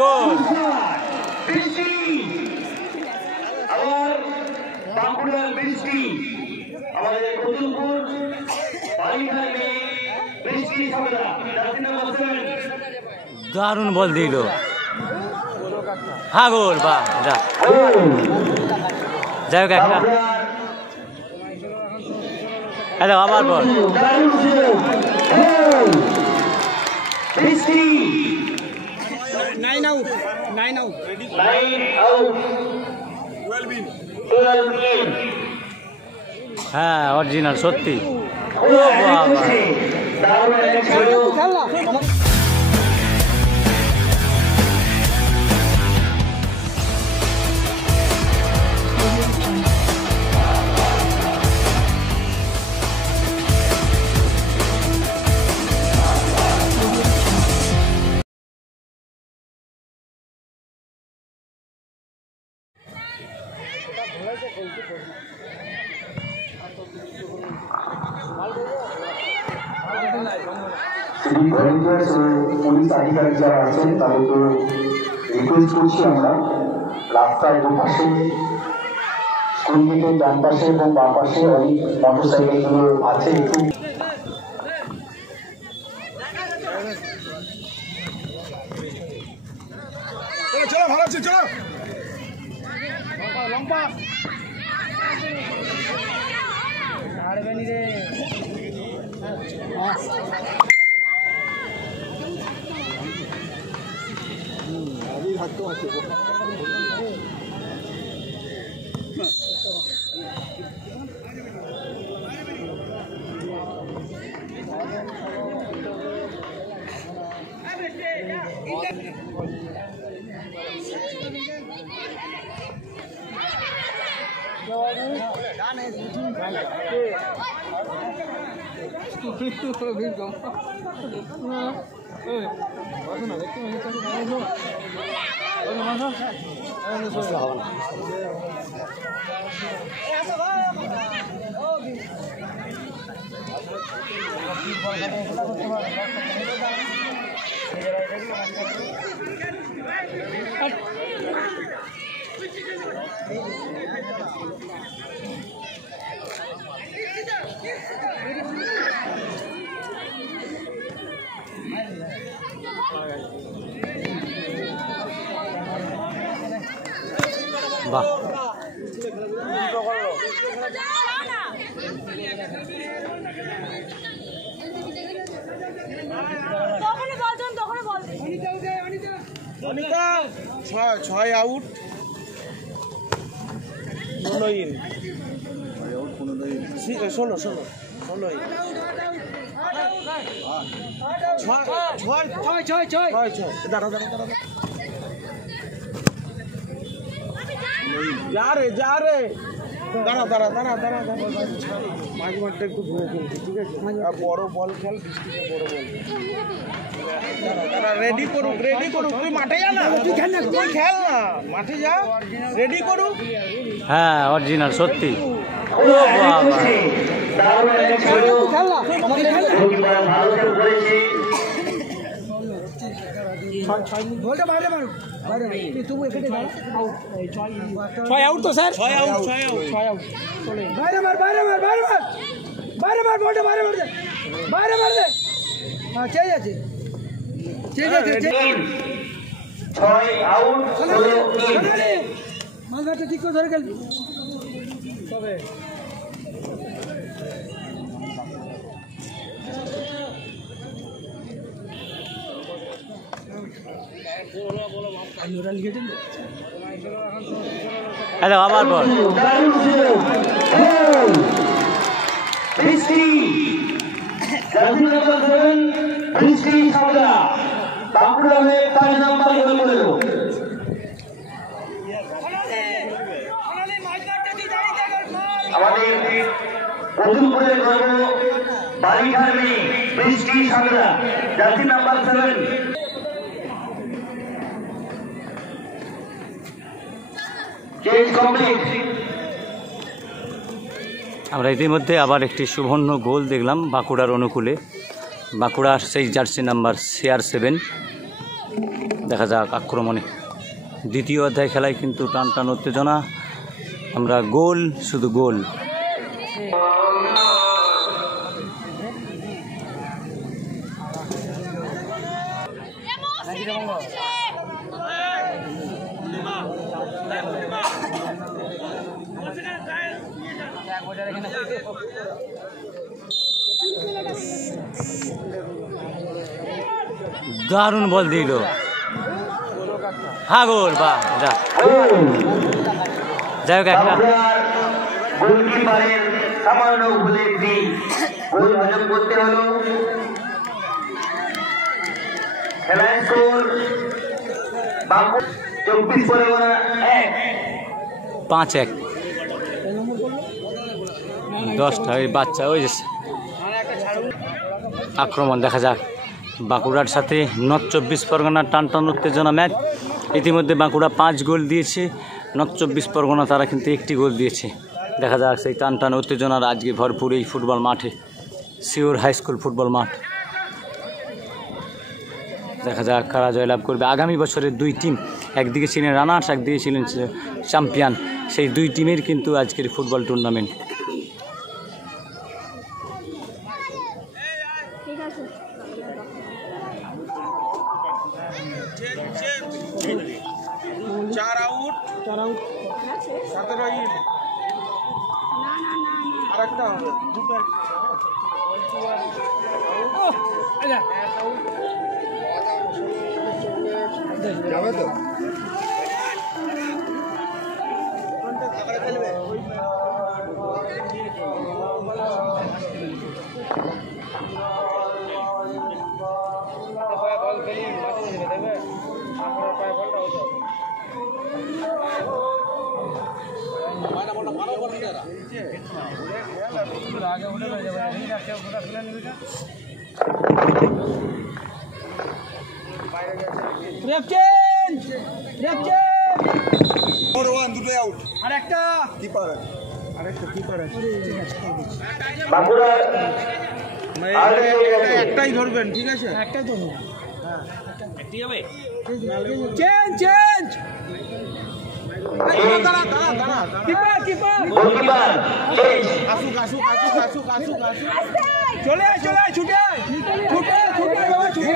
গোল। আবার বাঁকুড়ার বৃষ্টি আমাদের কতুলপুর বালিঘাট বৃষ্টি সবরা জার্সি নাম্বার 7 দারুণ বল দিল। হ্যাঁ গোল। বাহ যা যাই হোক একটা হ্যালো আবার বল। হ্যাঁ অরিজিনাল সত্যি। পুলিশ আধিকারিক যারা আছেন তাদেরকে রিকোয়েস্ট করছি আমরা রাস্তার দুপাশে স্কুল গেটের ডান পাশে এবং বাম পাশে অনেক মোটর সাইকেলগুলো আছে একটু চলো ভালো আছে চলো লম্বা বাহ ছয় আউট 16 ইন 16 দাঁড়া যা রে দাঁড়া মাঝ মাঠটা একটু ঘুরে খেলছি ঠিক আছে আর বড় বল খেল বৃষ্টিতে বড় বল দাঁড়া রেডি করুক তুই মাঠে যা না তুই খেল না মাঠে যা রেডি করুক হ্যাঁ অরিজিনাল সত্যি ছয় আউট তো স্যার ছয় আউট বাইরে মার বলটা বাইরে মার দে হ্যাঁ চেয়ে যাচ্ছে 6 আউট মাঝখানটা ঠিক করে ধরে গেল তবে হ্যালো আবার বল বৃষ্টি জার্সি নাম্বার 7 বৃষ্টি সবরা বাঁকুড়া হয়ে 5 নাম্বার গোল করে দেব আমাদের কতুলপুরের গর্ব বালিঘাট বৃষ্টি সবরা জার্সি নাম্বার 7 আমরা ইতিমধ্যে আবার একটি সুবর্ণ গোল দেখলাম বাঁকুড়ার অনুকূলে। বাঁকুড়ার সেই জার্সি নাম্বার CR7 দেখা যাক আক্রমণে। দ্বিতীয় অধ্যায় খেলায় কিন্তু টান টান উত্তেজনা, আমরা গোল, শুধু গোল। দারুণ বল দিল, হ্যাঁ গোল, বাহ, যাই হোক একটা গোলকিপারের সামান্য ভুলে একটি গোল হজম করতে হলো। খেলার স্কোর 5-1। 10টা ওই বাচ্চা, ওই যে আক্রমণ দেখা যাক। বাঁকুড়ার সাথে নর্থ 24 পরগনার টান টান উত্তেজনা ম্যাচ। ইতিমধ্যে বাঁকুড়া 5 গোল দিয়েছে, নর্থ 24 পরগনা তারা কিন্তু 1টি গোল দিয়েছে। দেখা যাক সেই টান টান উত্তেজনার আজকে ভরপুর এই ফুটবল মাঠে, শিওর হাই স্কুল ফুটবল মাঠ। দেখা যাক কারা জয়লাভ করবে। আগামী বছরের 2 টিম, একদিকে ছিলেন রানার্স, একদিকে ছিলেন চ্যাম্পিয়ন, সেই 2 টিমের কিন্তু আজকের ফুটবল টুর্নামেন্ট। चार आउट 17 ইন আরেকটা হবে, দুটো যাবে তো খেলবে। বল খেলি মাঝে মাঝে দেবে, আপনার পায়ে বলটা হতো আগে উঠে একটাই ধরবেন, ঠিক আছে? একটাই ধরবেন, একটাই হবে। চেঞ্জ চেঞ্জ, আসুক আসুক আসুক আসুক আসুক আসুক, চলে চলে ছুটে ছুটে ছুটে বাবা ছুটে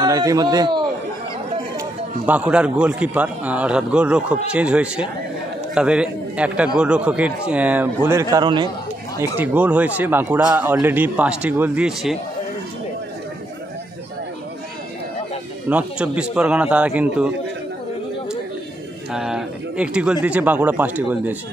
আমরা ইতিমধ্যে বাঁকুড়ার গোলকিপার অর্থাৎ গোলরক্ষক চেঞ্জ হয়েছে। তাদের একটা গোলরক্ষকের ভুলের কারণে একটি গোল হয়েছে। বাঁকুড়া অলরেডি 5টি গোল দিয়েছে, নর্থ 24 পরগনা তারা কিন্তু 1টি গোল দিয়েছে, বাঁকুড়া 5টি গোল দিয়েছে।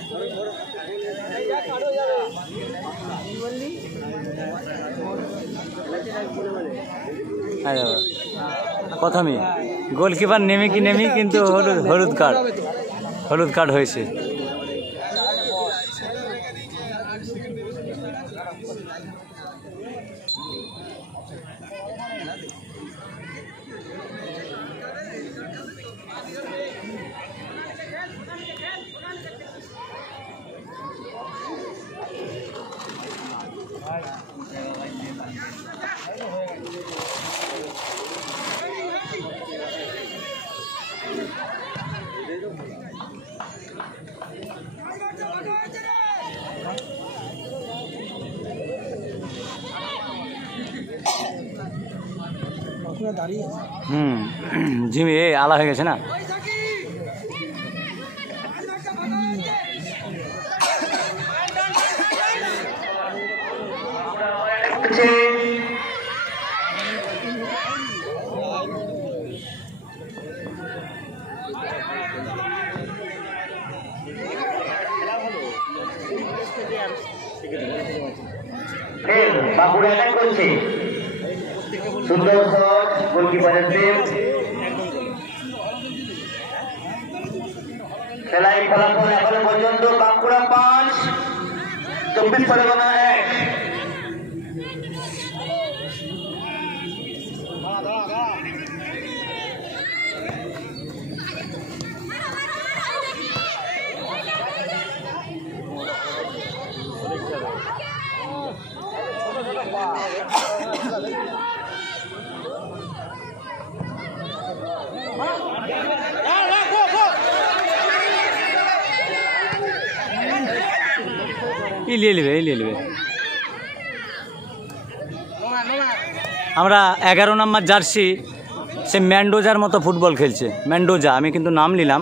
প্রথমে গোলকিপার নেমে কিন্তু হলুদ কার্ড হয়েছে। জিমি আলা হয়ে গেছে না। বাঁকুড়া অ্যাটাক করছে, সুন্দর শট, গোলকিপারের সেভ। খেলায় ফলাফল এখনো পর্যন্ত বাঁকুড়া 5, 24 পরগনা 1। লিয়ে নেবে আমরা 11 নম্বর জার্সি, সে ম্যান্ডোজার মতো ফুটবল খেলছে। ম্যান্ডোজা, আমি কিন্তু নাম নিলাম।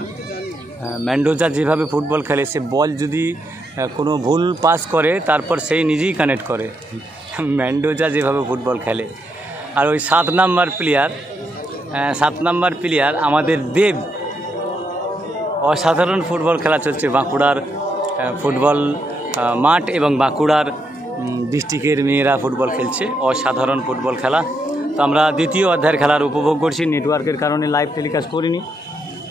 ম্যান্ডোজা যেভাবে ফুটবল খেলে, সে বল যদি কোনো ভুল পাস করে তারপর সেই নিজেই কানেক্ট করে। ম্যান্ডোজা যেভাবে ফুটবল খেলে। আর ওই 7 নম্বর প্লেয়ার আমাদের দেব, অসাধারণ ফুটবল খেলা চলছে বাঁকুড়ার ফুটবল মাঠ এবং বাঁকুড়ার ডিস্ট্রিক্টের মেয়েরা ফুটবল খেলছে, অসাধারণ ফুটবল খেলা। তো আমরা দ্বিতীয় অধ্যায়ের খেলার উপভোগ করছি, নেটওয়ার্কের কারণে লাইভ টেলিকাস্ট করিনি।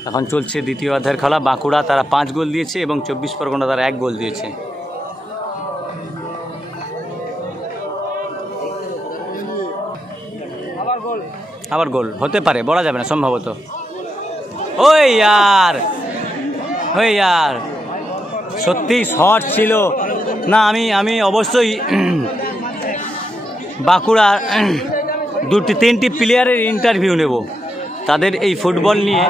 এখন চলছে দ্বিতীয় অধ্যায়ের খেলা। বাঁকুড়া তারা 5 গোল দিয়েছে এবং 24 পরগনা তারা 1 গোল দিয়েছে। আবার গোল হতে পারে, বলা যাবে না সম্ভবত। ওই ইয়ার সত্যি শট ছিল না। আমি অবশ্যই বাঁকুড়ার 2-3টি প্লেয়ারের ইন্টারভিউ নেব, তাদের এই ফুটবল নিয়ে।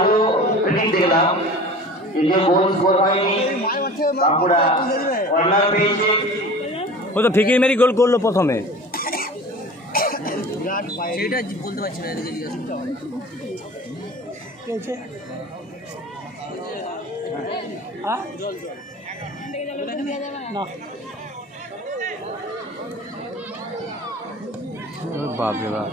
ও তো ফিকির মেরি গোল করলো প্রথমে। সেটা বলতে পারছি না, বাপ রে বাপ,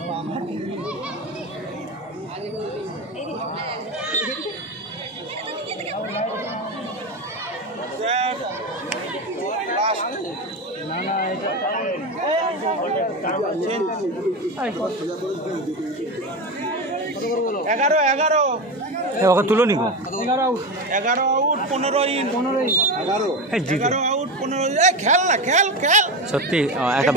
ওকে তুলো নি 11 আউট 15 ইন 11 আউট 15। খেল সত্যি একটা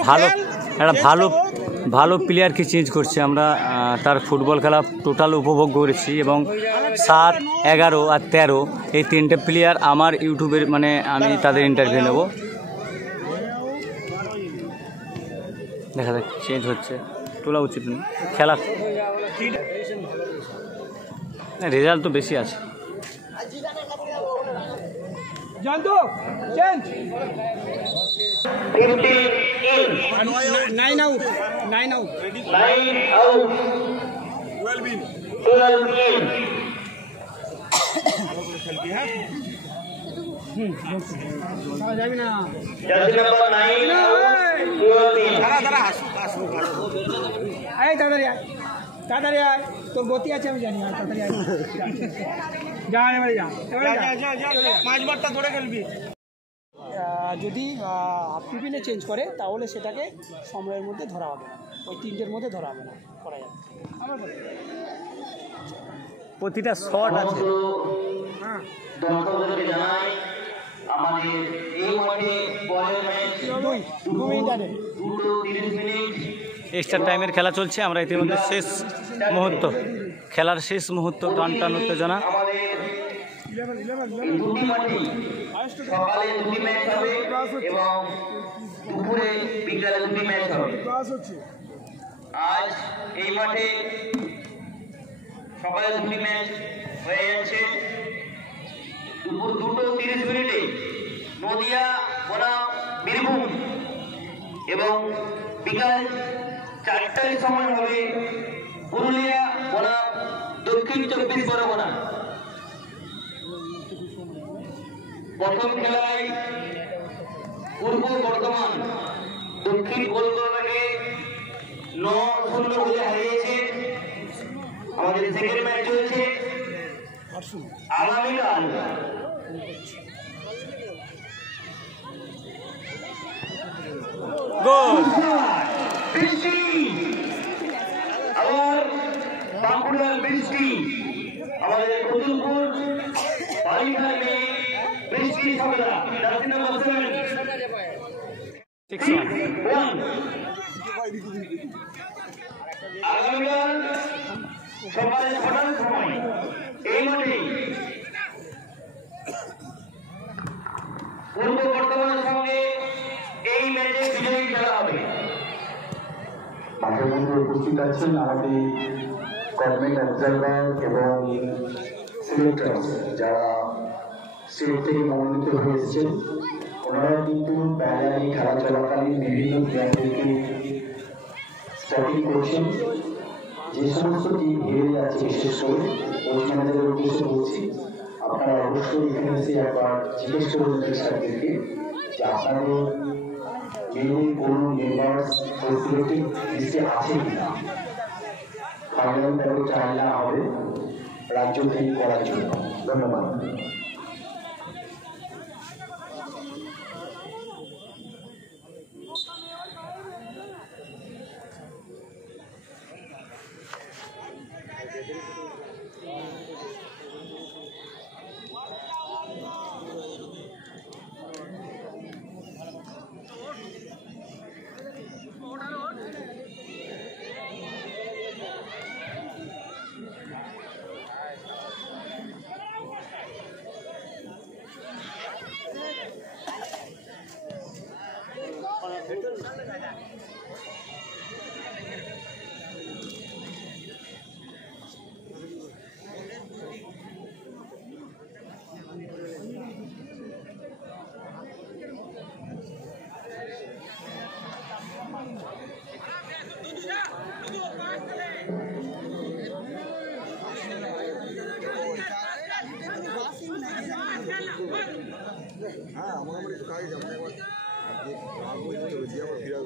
ভালো প্লেয়ারকে চেঞ্জ করছে আমরা। তার ফুটবল খেলা টোটাল উপভোগ করেছি এবং 7, 11 আর 13 এই 3টে প্লেয়ার আমার ইউটিউবের আমি তাদের ইন্টারভিউ নেব। দেখা যাক চেঞ্জ হচ্ছে, তোলা উচিত না। খেলা রেজাল্ট তো বেশি আছে। জানতো চেঞ্জ 9 আউট 12 ইন যাবি না। Jersey number 9 12 in. দাঁড়া এই তাড়াতাড়ি আয়, তোর গতি আছে আমি জানি। তাড়াতাড়ি আয়, যা এবারে যা মাঝমাঠটা ধরে খেলবি। যদি টিফিনে চেঞ্জ করে তাহলে সেটাকে সময়ের মধ্যে ধরা হবে না, ওই 3টের মধ্যে ধরা হবে না, করা যাবে। আমার প্রতিটা শট আছে। হ্যাঁ, দর্শকদেরকে জানাই আমাদের এই মাঠে পরের ম্যাচ 2 মিনিটে 2:30 মিনিট এক্সট্রা টাইমের খেলা চলছে। আমরা ইতিমধ্যে খেলার শেষ মুহূর্ত, টান উত্তেজনা। সকালে 2টি ম্যাচ হবে এবং দুপুরে বিকালে 2টি ম্যাচ হবে। আজ এই মাঠে সকালে 2টি ম্যাচ হয়ে যাচ্ছে। দুপুর 2:30 মিনিটে নদিয়া বনাম বীরভূম এবং বিকাল 4টার সময় হবে পুরুলিয়া বনাম দক্ষিণ 24 পরগনা। প্রথম খেলায় পূর্ব বর্ধমান দক্ষিণ কলকাতাকে 9-0 গোলে হারিয়েছে। আমাদের সেকেন্ড ম্যাচ চলছে আগামীকাল বৃষ্টি, আবার বাঁকুড়ার বৃষ্টি, আমাদের কতুলপুর বালিঘাট মেয়ে বৃষ্টি সবেদা, জার্সি নাম্বার 7 আগামীকাল সকালে 6টার সময় এই মাঠে পূর্ব বর্ধমানের সঙ্গে এই ম্যাচে বিজয়ী খেলা হবে। মাঠের মধ্যে উপস্থিত আছেন আমাদের গভর্নমেন্ট অবজারভার এবং সিলেক্টর, যারা স্টেট থেকে মনোনীত হয়েছেন। ওনারা কিন্তু বেলায় খেলা চলাকালীন বিভিন্ন প্লেয়ারদেরকে স্পটিং করছেন। যে সমস্ত টিম হেরে যাচ্ছে, বিশেষ করে কোচ ম্যানেজারের উদ্দেশ্যে বলছি, আপনারা অবশ্যই এখানে এসে একবার জিজ্ঞেস করুন স্যারদেরকে যে আপনাদের মেনে কোনো মেম্বার সিলেক্টিভ লিস্টে আছে কিনা। ফাইনাল তাদের ট্রায়াল না হবে রাজ্য থেকে করার জন্য। ধন্যবাদ। হ্যাঁ, আমার একটু কাজ যাবো একবার চলে দিয়ে আবার ফিরে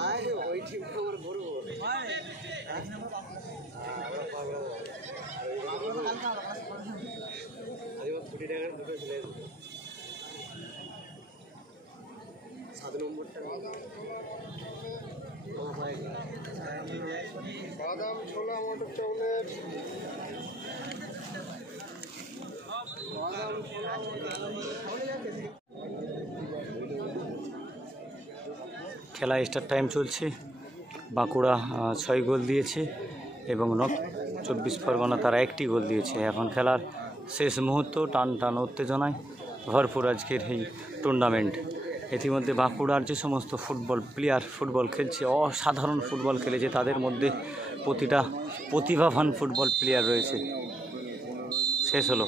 হ্যাঁ ওই ঠিক খবর করবো। কোটি টাকার দুটো চলে 7 নম্বরটা বাদাম, ছোলা, মটর চাউলের খেলা স্টার টাইম চলছে। বাঁকুড়া 6 গোল দিয়েছে এবং নর্থ 24 পরগনা তারা 1টি গোল দিয়েছে। এখন খেলার শেষ মুহূর্ত, টান টান উত্তেজনায় ভরপুর আজকের এই টুর্নামেন্ট। ইতিমধ্যে বাঁকুড়ার যে সমস্ত ফুটবল খেলছে, অসাধারণ ফুটবল খেলেছে, তাদের মধ্যে প্রতিটা প্রতিভাবান ফুটবল প্লেয়ার রয়েছে। শেষ হলো।